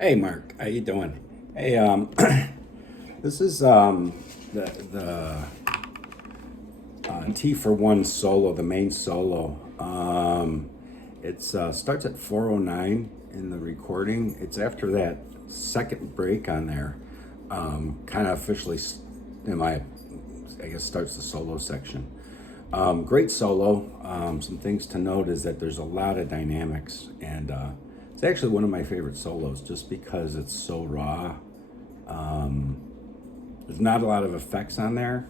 Hey Mark, how you doing? Hey, this is the T for one solo, the main solo. It starts at 4:09 in the recording. It's after that second break on there. Kind of officially, in my, I guess, starts the solo section. Great solo. Some things to note is that there's a lot of dynamics, and it's actually one of my favorite solos just because it's so raw. There's not a lot of effects on there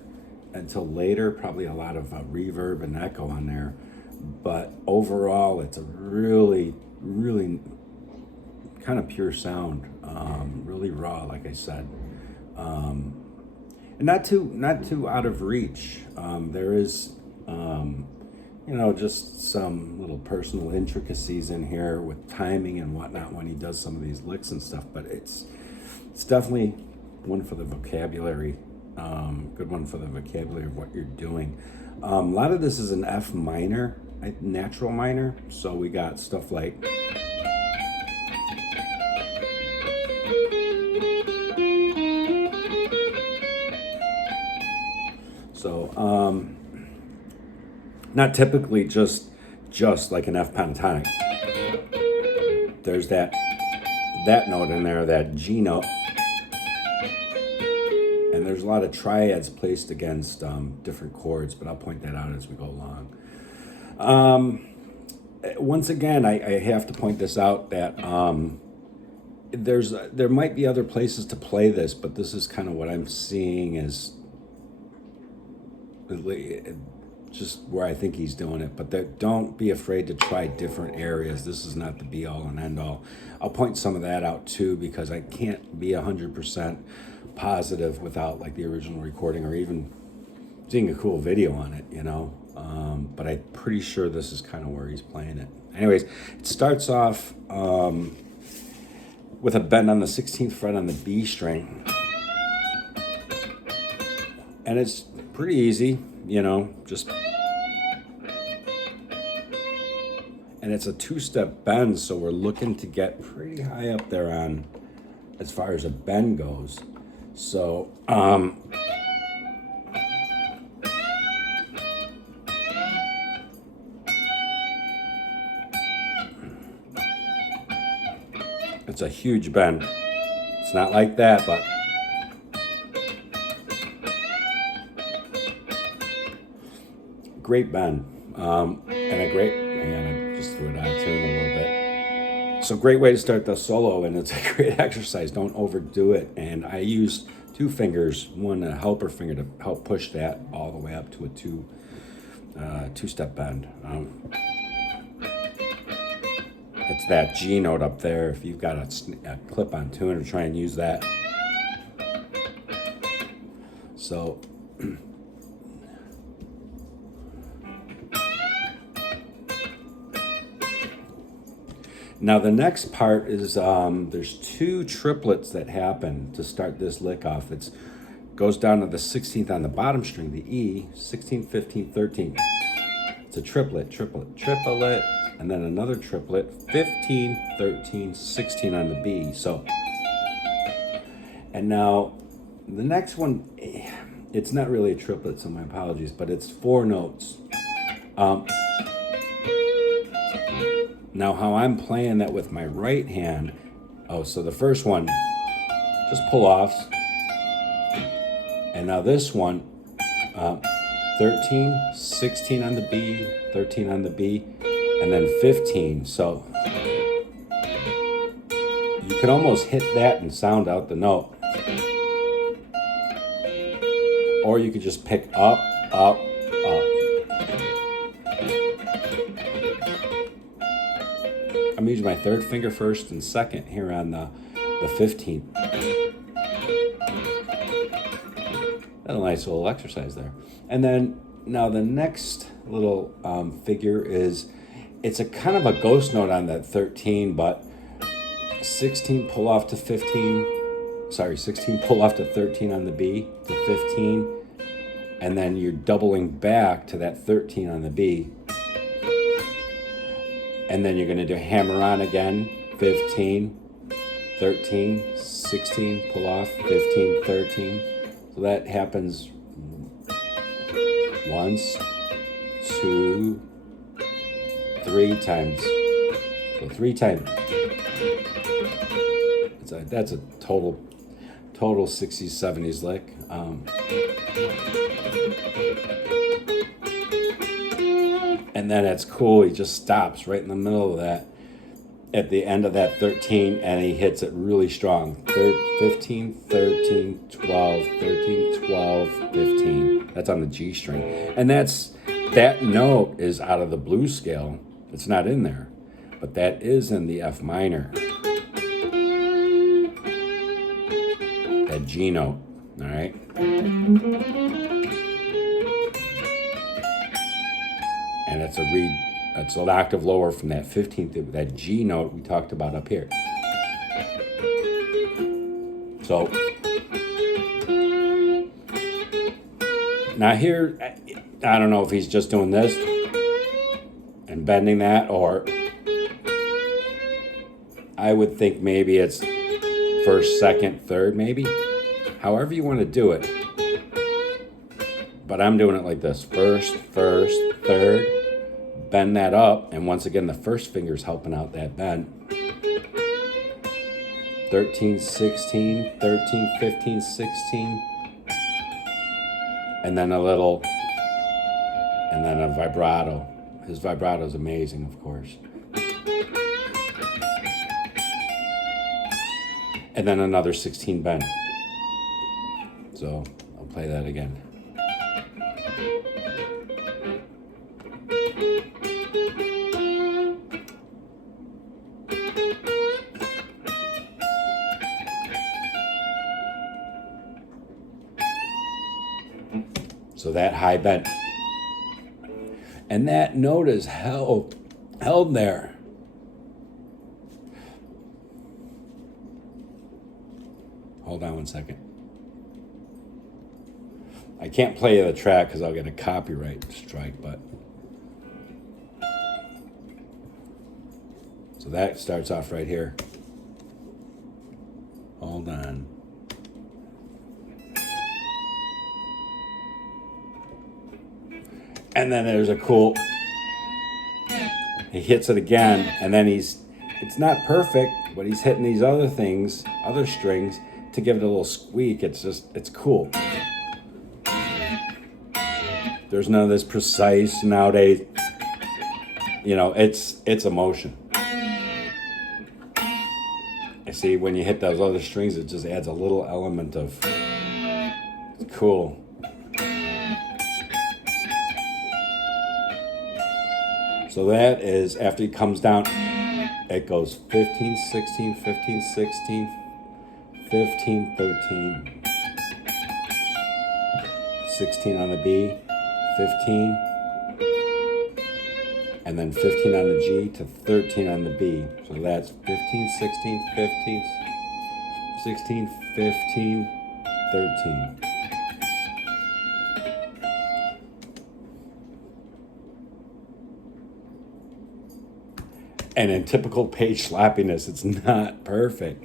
until later, probably a lot of reverb and echo on there. But overall, it's a really, really kind of pure sound, really raw, like I said. And not too out of reach. There is, just some little personal intricacies in here with timing and whatnot when he does some of these licks and stuff. But it's definitely one for the vocabulary. Good one for the vocabulary of what you're doing. A lot of this is an F minor, natural minor. So we got stuff like. So, not typically just like an F pentatonic. There's that note in there, that G note, and there's a lot of triads placed against different chords, but I'll point that out as we go along. Once again, I have to point this out that there might be other places to play this, but this is kind of what I'm seeing as just where I think he's doing it. But don't be afraid to try different areas. This is not the be all and end all. I'll point some of that out too, because I can't be 100% positive without like the original recording or even seeing a cool video on it, but I'm pretty sure this is kind of where he's playing it. Anyways, it starts off with a bend on the 16th fret on the B string, and it's pretty easy, just, and it's a two-step bend, so we're looking to get pretty high up there on as far as a bend goes. So it's a huge bend. It's not like that, but great bend, and a great, and I just threw it out here in a little bit. So great way to start the solo, and it's a great exercise. Don't overdo it. And I use two fingers, one a helper finger to help push that all the way up to a two-step bend. It's that G note up there. If you've got a clip-on tuner, try and use that. So. Now the next part is there's two triplets that happen to start this lick off. It goes down to the 16th on the bottom string, the E, 16th, 15th, 13th. It's a triplet, and then another triplet, 15, 13, 16 on the B. So, and now the next one, it's not really a triplet, so my apologies, but it's four notes. Now how I'm playing that with my right hand, so the first one, just pull offs. And now this one, 13, 16 on the B, 13 on the B, and then 15. So you can almost hit that and sound out the note. Or you could just pick up, up, up. I'm using my third finger first and second here on the 15th. That's a nice little exercise there. And then now the next little figure is, it's a kind of a ghost note on that 13, but 16 pull off to 15. Sorry, 16 pull off to 13 on the B to 15. And then you're doubling back to that 13 on the B. And then you're going to do hammer on again, 15, 13, 16, pull off, 15, 13. So that happens once, 2, 3 times. So 3 times. That's a total 60s, 70s lick. And then it's cool. He just stops right in the middle of that, at the end of that 13, and he hits it really strong. 15, 13, 12, 13, 12, 15. That's on the G string. And that note is out of the blues scale. It's not in there, but that is in the F minor. That G note, all right? And it's an octave lower from that 15th, that G note we talked about up here. So now here, I don't know if he's just doing this and bending that, or I would think maybe it's first, second, third, maybe. However you want to do it. But I'm doing it like this. First, third, bend that up, and once again the first finger's helping out that bend. 13, 16, 13, 15, 16. And then a vibrato. His vibrato is amazing, of course. And then another 16 bend. So I'll play that again. So that high bend. And that note is held there. Hold on one second. I can't play the track because I'll get a copyright strike, but. So that starts off right here. Hold on. And then there's a cool, he hits it again, and then it's not perfect, but he's hitting these other things, other strings, to give it a little squeak. It's cool. There's none of this precise nowadays. You know, it's emotion. I see when you hit those other strings, it just adds a little element of, it's cool. So that is, after he comes down, it goes 15, 16, 15, 16, 15, 13, 16 on the B, 15, and then 15 on the G to 13 on the B. So that's 15, 16, 15, 16, 15, 13. And in typical page slappiness, it's not perfect.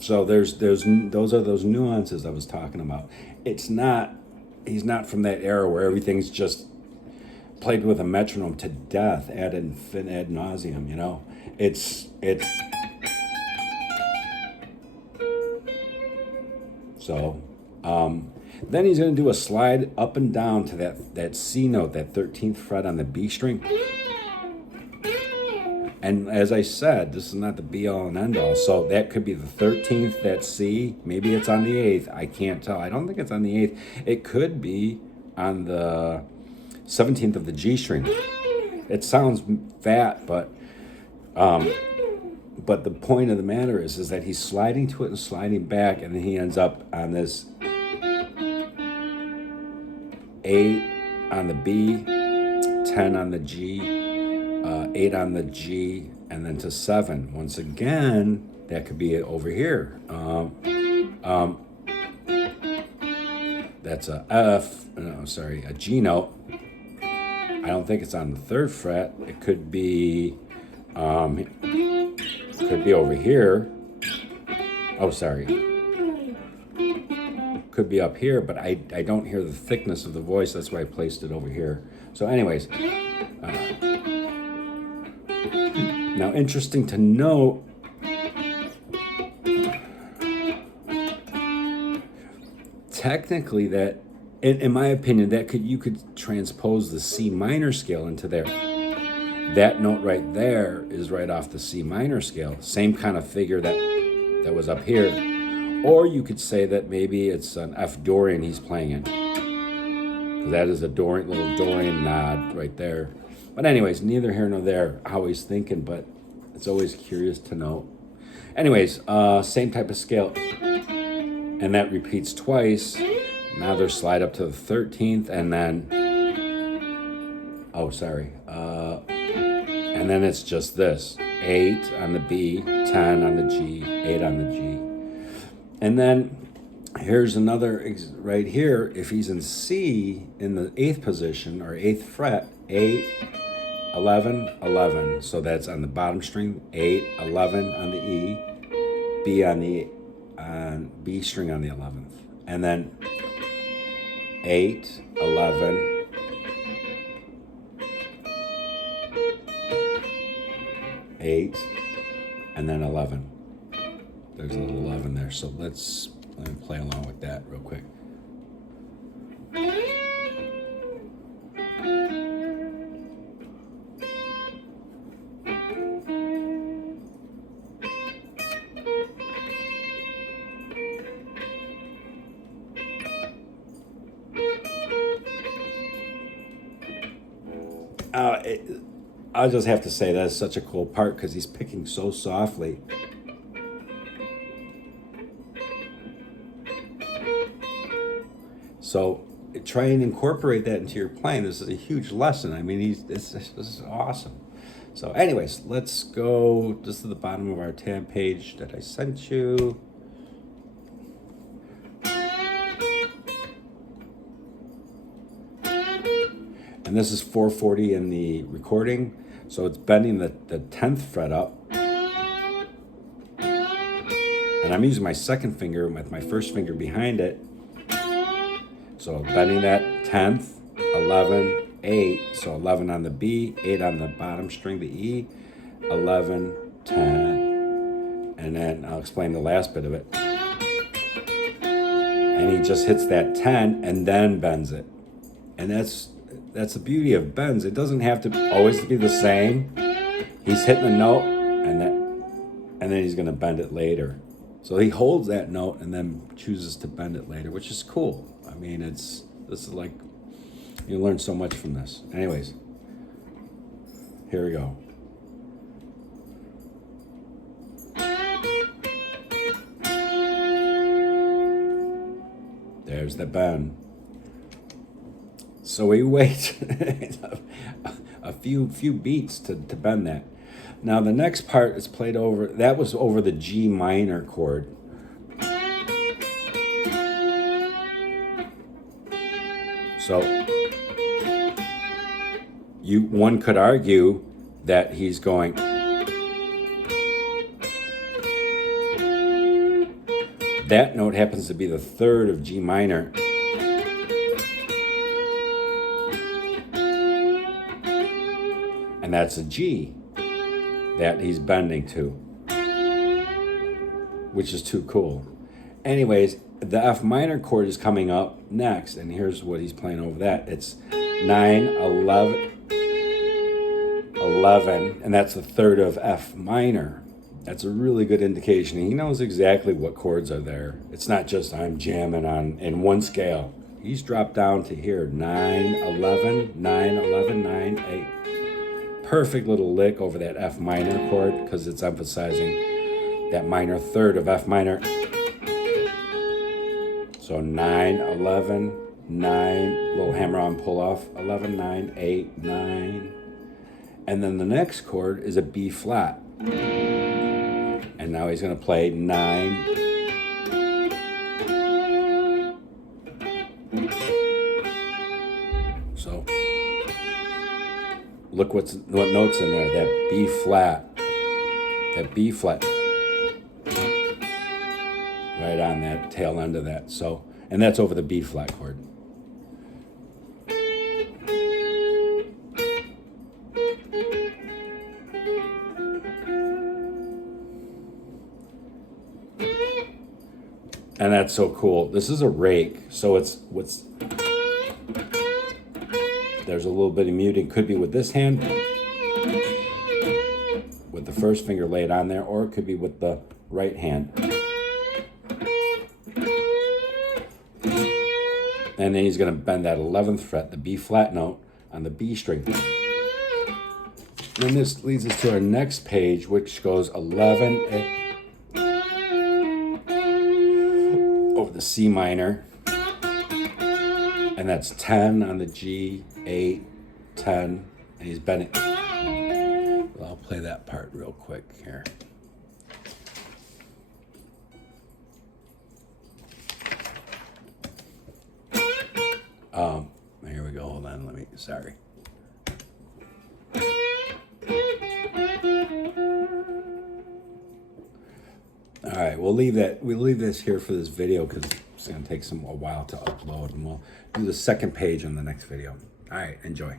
So those are those nuances I was talking about. He's not from that era where everything's just played with a metronome to death ad nauseum, you know. So then he's going to do a slide up and down to that C note, that 13th fret on the B string. And as I said, this is not the be-all and end-all. So that could be the 13th, that C. Maybe it's on the 8th. I can't tell. I don't think it's on the 8th. It could be on the 17th of the G string. It sounds fat, but the point of the matter is that he's sliding to it and sliding back, and then he ends up on this 8 on the B, 10 on the G, 8 on the G, and then to 7. Once again, that could be over here. that's a F, no, sorry, a G note. I don't think it's on the 3rd fret. It could be over here. Oh, sorry. Could be up here, but I don't hear the thickness of the voice. That's why I placed it over here. So anyways, now interesting to note, technically that, in my opinion, that you could transpose the C minor scale into there. That note right there is right off the C minor scale. Same kind of figure that was up here. Or you could say that maybe it's an F Dorian he's playing in. Because that is a little Dorian nod right there. But anyways, neither here nor there how he's thinking, but it's always curious to know. Anyways, same type of scale. And that repeats twice. Now there's slide up to the 13th, and then, and then it's just this, 8 on the B, 10 on the G, 8 on the G. And then here's another, right here, if he's in C in the 8th position, or 8th fret, 8, 11, 11. So that's on the bottom string, 8, 11 on the E, B on the B string on the 11th. And then 8, 11, 8, and then 11. There's a little 11 there. So let me play along with that real quick. I'll just have to say that's such a cool part because he's picking so softly. So try and incorporate that into your playing. This is a huge lesson. I mean, this is awesome. So anyways, let's go just to the bottom of our tab page that I sent you. And this is 440 in the recording. So it's bending the 10th fret up. And I'm using my 2nd finger with my 1st finger behind it. So bending that 10th, 11, 8. So 11 on the B, 8 on the bottom string, the E, 11, 10. And then I'll explain the last bit of it. And he just hits that 10 and then bends it. And that's the beauty of bends. It doesn't have to always be the same. He's hitting a note and then he's going to bend it later. So he holds that note and then chooses to bend it later, which is cool. I mean, this is like, you learn so much from this. Anyways, here we go. There's the bend. So we wait a few beats to bend that. Now the next part is played over, that was over the G minor chord. So one could argue that he's going, that note happens to be the 3rd of G minor. And that's a G that he's bending to, which is too cool. Anyways, the F minor chord is coming up next, and here's what he's playing over that. It's 9, 11, 11, and that's the 3rd of F minor. That's a really good indication. He knows exactly what chords are there. It's not just I'm jamming in one scale. He's dropped down to here, 9, 11, 9, 11, 9, 8. Perfect little lick over that F minor chord because it's emphasizing that minor 3rd of F minor. So 9, 11, 9, little hammer on pull off, 11, 9, 8, 9. And then the next chord is a B flat. And now he's going to play 9. Look what note's in there. That B flat. That B flat. Right on that tail end of that. So, and that's over the B flat chord. And that's so cool. This is a rake, so there's a little bit of muting. Could be with this hand, with the first finger laid on there, or it could be with the right hand. And then he's going to bend that 11th fret, the B flat note, on the B string. And this leads us to our next page, which goes 11, over the C minor. And that's 10 on the G, 8, 10, and he's bending. Well, I'll play that part real quick here. Here we go. Hold on. Sorry. All right, we'll leave this here for this video because it's going to take a while to upload, and we'll do the second page on the next video. All right, enjoy.